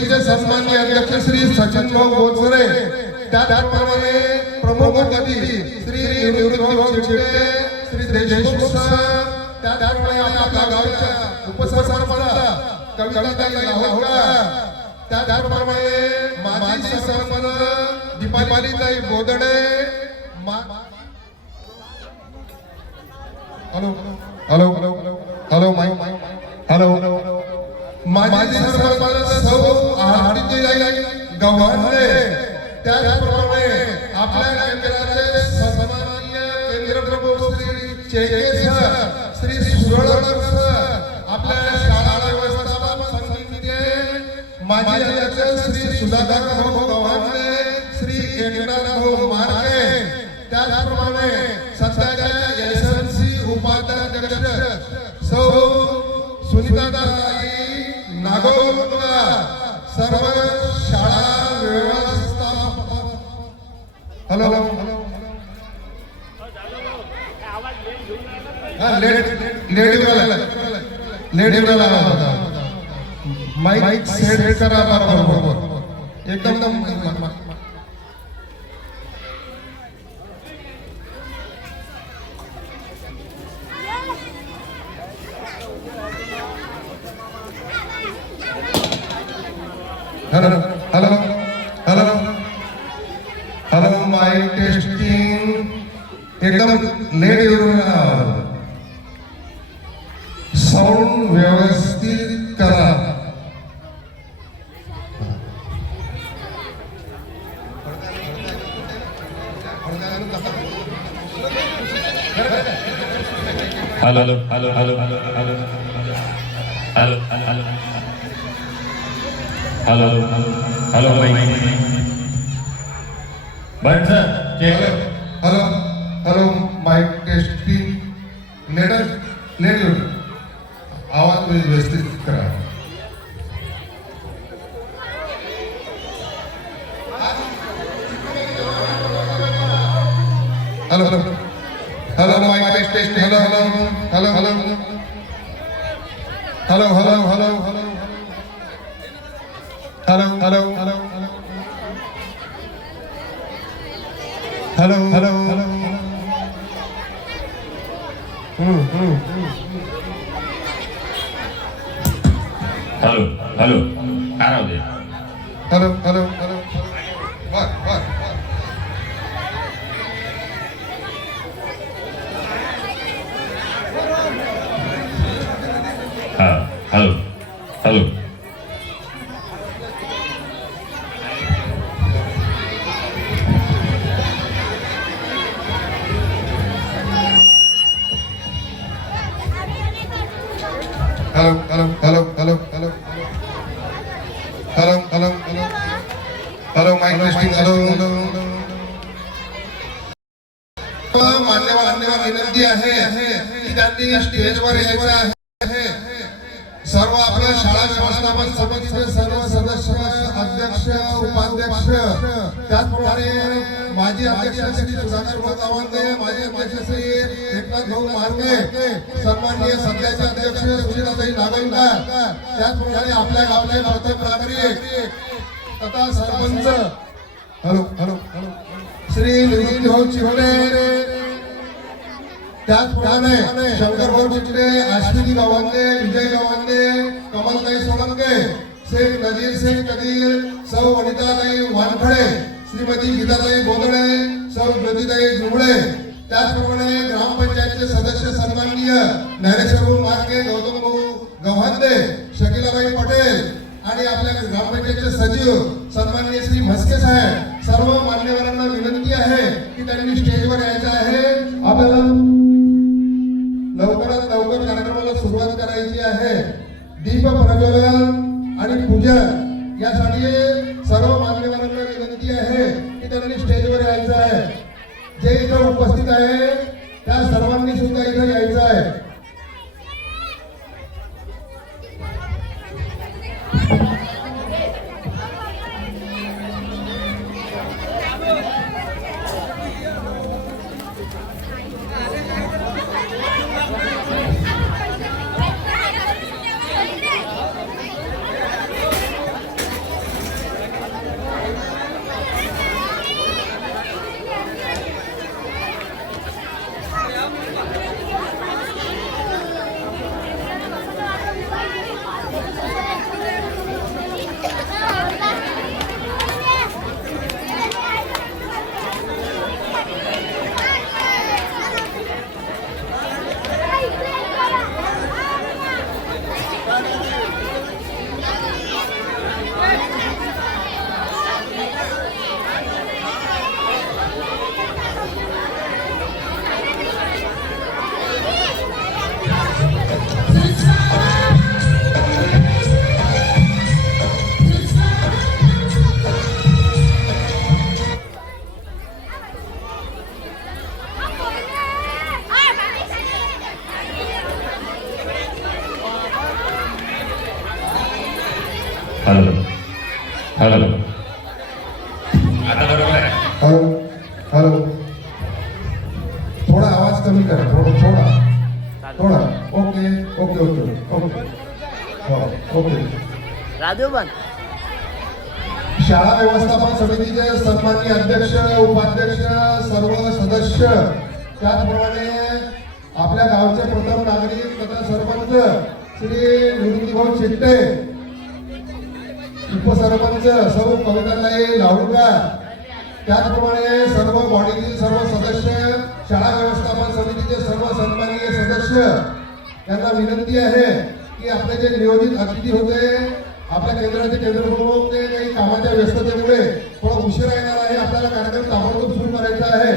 समितीचे सन्माननीय अध्यक्ष श्री सचिन भाऊ गोचरे, त्याचप्रमाणे प्रमुख अतिथी श्री निवृत्ती चिपटे, श्री देशमुख सर, त्याचप्रमाणे आपल्या गावच्या उपसरपंच कविताताई लाहोडकर, त्याचप्रमाणे माजी सरपंच दीपालीताई Bodade, hello hello hello hello माजी सरपंच सौ आरतीताई गव्हाणे, त्याचप्रमाणे आपल्या केंद्राचे सन्माननीय केंद्र प्रमुख श्री चेके सर, श्री सुरळकर सर, आपल्या शाळा व्यवस्थापन समितीचे माजी अध्यक्ष श्री सुधाकर भाऊ गव्हाणे, श्री एकनाथ भाऊ मार्के, त्याचप्रमाणे सध्याच्या एसएलसी उपाध्यक्ष सौ सुनीताताई नागोलकर, सर्व शाळा व्यवस्थापन हॅलो लेडीवाला माइक सेट करा बरोबर एकदम hello hello hello hello mic testing एकदम लेडी साउंड व्यवस्थित करा. Hello hello hello hello hello hello hello hello hello but sir check hello hello mic testing lady आवाज व्यवस्थित करा. Hello hello hello mic test hello hello hello hello hello hello hello hello hello hello hello hello hello hello hello आ रहा हूँ. Hello hello hello बस हाँ hello hello hello hello hello hello hello hello hello hello mic testing hello मान्यवर विनंती आहे की त्यांनी स्टेजवर यायचं आहे. सर्व आपल्या शाळा व्यवस्थापन समितीचे सर्व सदस्य, अध्यक्ष, उपाध्यक्ष, त्याचप्रमाणे माजी अध्यक्ष श्री सुधाकर भाऊ गव्हाणे, माजी अध्यक्ष श्री एकनाथ भाऊ मार्के, सन्माननीय सध्याचे अध्यक्ष सुनीताताई नागोलकर, त्याचप्रमाणे आपल्या गावचे प्रथम नागरिक तथा सरपंच hello hello hello Shri Nivrutti भाऊ चिपटे, त्याचप्रमाणे शंकर भाऊ चिपटे, अश्विनी गव्हाणे, विजय गव्हाणे, कमलताई सोलंके, शेख नजीर शेख कदीर, सौ वनिताताई वानखडे, श्रीमती गीताताई बोदडे, सौ ज्योतिताई जुमडे, त्याचप्रमाणे ग्रामपंचायतचे सदस्य सन्माननीय ज्ञानेश्वर भाऊ मार्के, गौतम भाऊ गव्हाणे, शकिलाबाई पटेल आणि आपल्या ग्रामपंचायतचे सचिव सन्माननीय श्री म्हस्के साहेब, सर्व मान्यवरांना विनंती आहे की त्यांनी स्टेजवर यायचं आहे. आपल्याला लवकरात लवकर कार्यक्रमाला सुरुवात करायची आहे. दीप प्रज्वलन आणि पूजन यासाठी सर्व मान्यवरांना विनंती आहे की त्यांनी स्टेजवर यायचं आहे. जे इथं उपस्थित आहे त्या सर्वांनी सुद्धा इथं यायचं आहे. हॅलो आता बरोबर आहे. हॅलो हॅलो थोडा आवाज कमी करा थोडा ओके ओके ओके ओके हो ओके. राधू पण शाळा व्यवस्थापन समितीचे सन्माननीय अध्यक्ष उपाध्यक्ष सर्व सदस्य त्याचप्रमाणे आपल्या गावचे प्रथम नागरिक तथा सरपंच श्री निवृत्तीभाऊ शेट्टे, उपसरपंच सौ कविताताई लावडकर, त्याचप्रमाणे सर्व बॉडीतील सर्व सदस्य, शाळा व्यवस्थापन समितीचे सर्व सन्माननीय सदस्य यांना विनंती आहे की आपले जे नियोजित अतिथी होते आपल्या केंद्राचे केंद्रप्रमुख ते काही कामाच्या व्यस्ततेमुळे थोडा उशिरा येणार आहे. आपल्याला कार्यक्रम ताबडतोब सुरू करायचा आहे.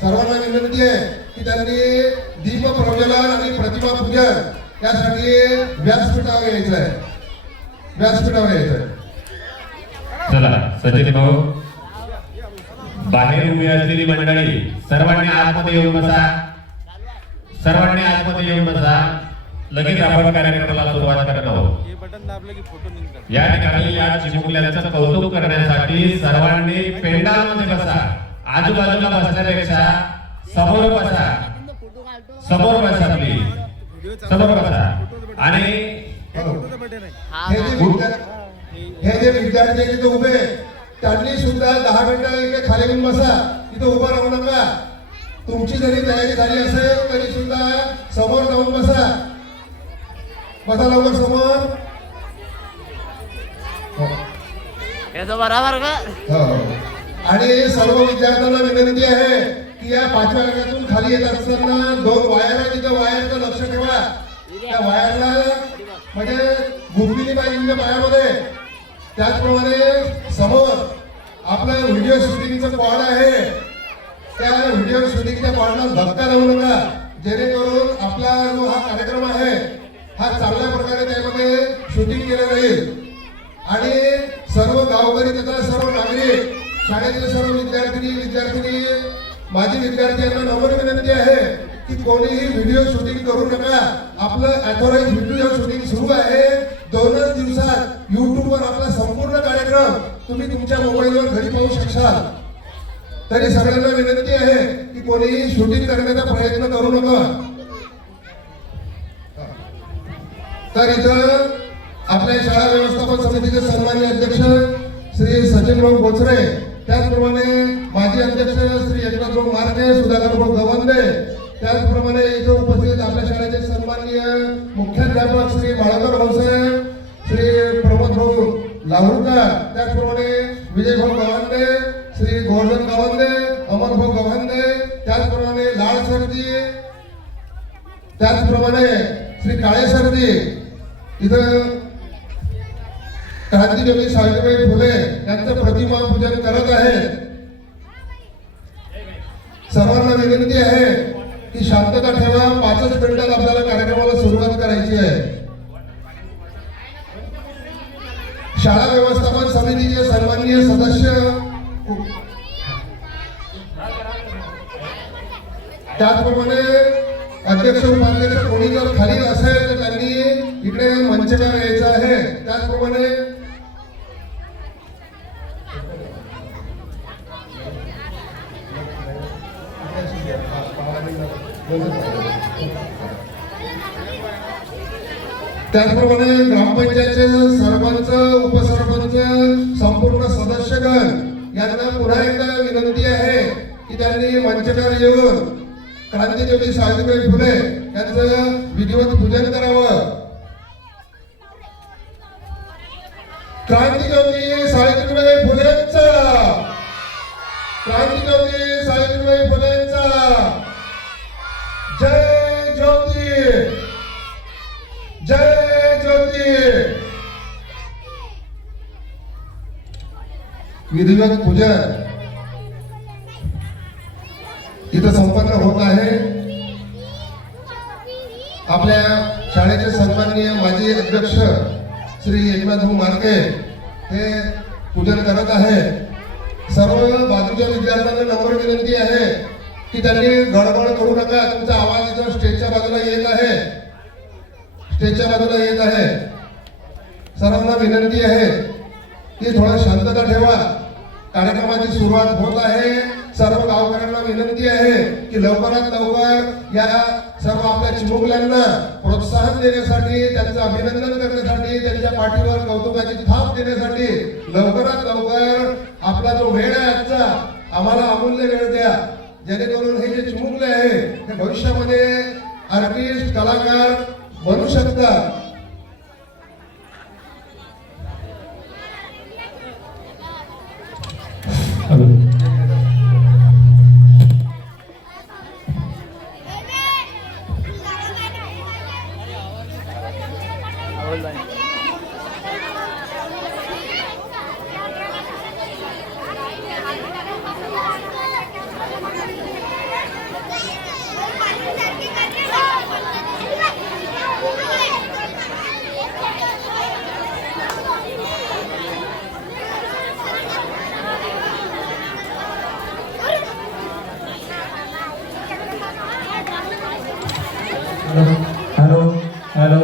सर्वांना विनंती आहे की त्यांनी दीप प्रज्वलन आणि प्रतिमा पूजन यासाठी व्यासपीठावर यायचं आहे. चला सचिन भाऊ, बाहेर उभी असलेली मंडळी सर्वांनी आतमध्ये येऊन बसा. लगेच आपण कार्यक्रमाला सुरुवात करत आहोत. या ठिकाणी या चिमुकल्यांचं कौतुक करण्यासाठी सर्वांनी पेंडालमध्ये बसा. आजूबाजूला बसण्यापेक्षा समोर बसा प्लीज, समोर बसा. आणि हे जे विद्यार्थी तिथे उभे त्यांनी सुद्धा 10 मिनिटं इथे खाली येऊन बसा. तिथे उभं राहू नका. तुमची जरी तयारी झाली असेल तरी सुद्धा समोर जाऊन बसा लवकर समोर. बरोबर का? आणि सर्व विद्यार्थ्यांना विनंती आहे की या 5व्या वर्गातून खाली येत असताना 2 वायर आहे तिथं वायरचं लक्ष ठेवा. त्या वायरला म्हणजे गुंतलेली पाहिजे तुमच्या पायामध्ये. त्याचप्रमाणे समोर आपलं व्हिडिओ शूटिंगचं कॉर्ड आहे. त्या व्हिडिओ शूटिंगच्या कॉर्डला धक्का लावू नका, जेणेकरून आपला जो हा कार्यक्रम आहे हा चांगल्या प्रकारे त्यामध्ये शूटिंग केलं जाईल. आणि सर्व गावकरी तथा सर्व नागरिक, शाळेतील सर्व विद्यार्थी माजी विद्यार्थ्यांना नम्र विनंती आहे की कोणीही व्हिडिओ शूटिंग करू नका. आपलं ऑथोराइज व्हिडिओ शूटिंग सुरू आहे. 2च दिवसात युट्यूबवर आपला संपूर्ण कार्यक्रम तुम्ही तुमच्या मोबाईलवर घरी पाहू शकाल. तरी सगळ्यांना विनंती आहे की कोणीही शूटिंग करण्याचा प्रयत्न करू नका. तर इथं आपल्या शाळा व्यवस्थापन समितीचे सन्माननीय अध्यक्ष श्री सचिनभाऊ बोचरे, त्याचप्रमाणे माजी अध्यक्ष श्री एकनाथभाऊ मार्के, सुधाकरभाऊ गवंदे, त्याचप्रमाणे इथे उपस्थित आपल्या शाळेचे सन्माननीय मुख्याध्यापक श्री बाळाकर भाऊसाहेब, श्री प्रमोदभाऊ लाहुरकर, त्याचप्रमाणे विजयभाऊ गवंदे, श्री गोवर्धन गवंदे, अमरभाऊ गवंदे, त्याचप्रमाणे लाल सरजी, त्याचप्रमाणे श्री काळे सरजी इथं क्रांतिज्योती सावित्रीबाई फुले यांचं प्रतिमा पूजन करत आहे. सर्वांना विनंती आहे की शांतता ठेवा. 5च मिनिटात आपल्याला कार्यक्रमाला सुरुवात करायची आहे. शाळा व्यवस्थापन समितीचे सन्माननीय सदस्य, त्याचप्रमाणे अध्यक्ष उपाध्यक्ष कोणी जर खाली असेल तर त्यांनी इकडे मंचवर यायचं आहे. त्याचप्रमाणे ग्रामपंचायतचे सरपंच उपसरपंच संपूर्ण सदस्यगण यांना पुन्हा एकदा विनंती आहे की त्यांनी मंचवर येऊन क्रांतिज्योती सावित्रीबाई फुले यांचं विधिवत पूजन करावं. क्रांतिज्योती सावित्रीबाई फुलेंचा, क्रांतिज्योती सावित्रीबाई फुलेंचा जय ज्योती, जय ज्योती. विधिवत पूजन इथं संपन्न होत आहे. आपल्या शाळेचे सन्माननीय माजी अध्यक्ष श्री एकनाथभाऊ मार्के हे पूजन करत आहे. सर्व बाजूच्या विद्यार्थ्यांना नम्र विनंती आहे की त्यांनी गडबड करू नका. तुमचा आवाज इथं स्टेजच्या बाजूला येत आहे, स्टेजच्या बाजूला येत आहे. सर्वांना विनंती आहे की थोडं शांतता ठेवा. कार्यक्रमाची सुरुवात होत आहे. सर्व गावकऱ्यांना विनंती आहे की लवकरात लवकर या सर्व आपल्या चिमुकल्यांना प्रोत्साहन देण्यासाठी, त्यांचं अभिनंदन करण्यासाठी, त्यांच्या पाठीवर कौतुकाची थाप देण्यासाठी लवकरात लवकर आपला जो वेळ आहे आजचा, आम्हाला अमूल्य वेळ द्या, जेणेकरून हे जे चिमुकले आहे हे भविष्यामध्ये आर्टिस्ट, कलाकार बनू शकतात. Hello hello.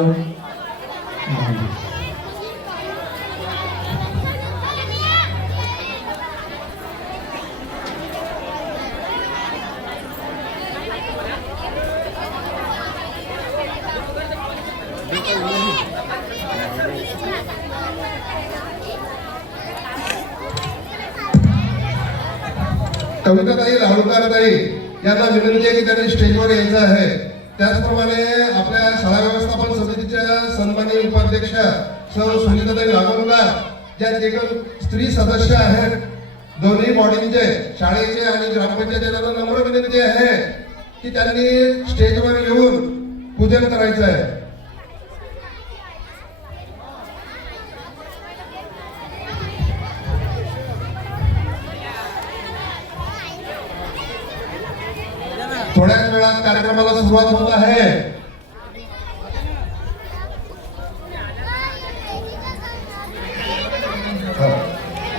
कविताताई, लाडूकारताई यांना विनंती आहे की त्यांनी स्टेजवर यायचं आहे. त्याचप्रमाणे आपल्या शाळा व्यवस्थापन समितीच्या सन्माननीय उपाध्यक्ष सौ सुनीताताई लागोलकर, ज्या एकूण स्त्री सदस्य आहेत दोन्ही बॉडीचे, शाळेचे आणि ग्रामपंचायत, यांना नम्र विनंती आहे की त्यांनी स्टेजवर येऊन पूजन करायचं आहे. थोड्याच वेळात कार्यक्रमाला सुरुवात होत आहे.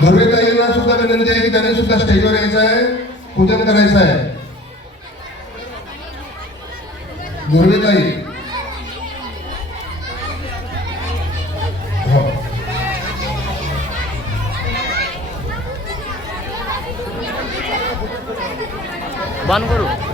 गुरुताईंना सुद्धा विनंती आहे की त्यांनी सुद्धा स्टेजवर यायचं आहे, पूजन करायचं आहे. गुरुताई, बंद करू.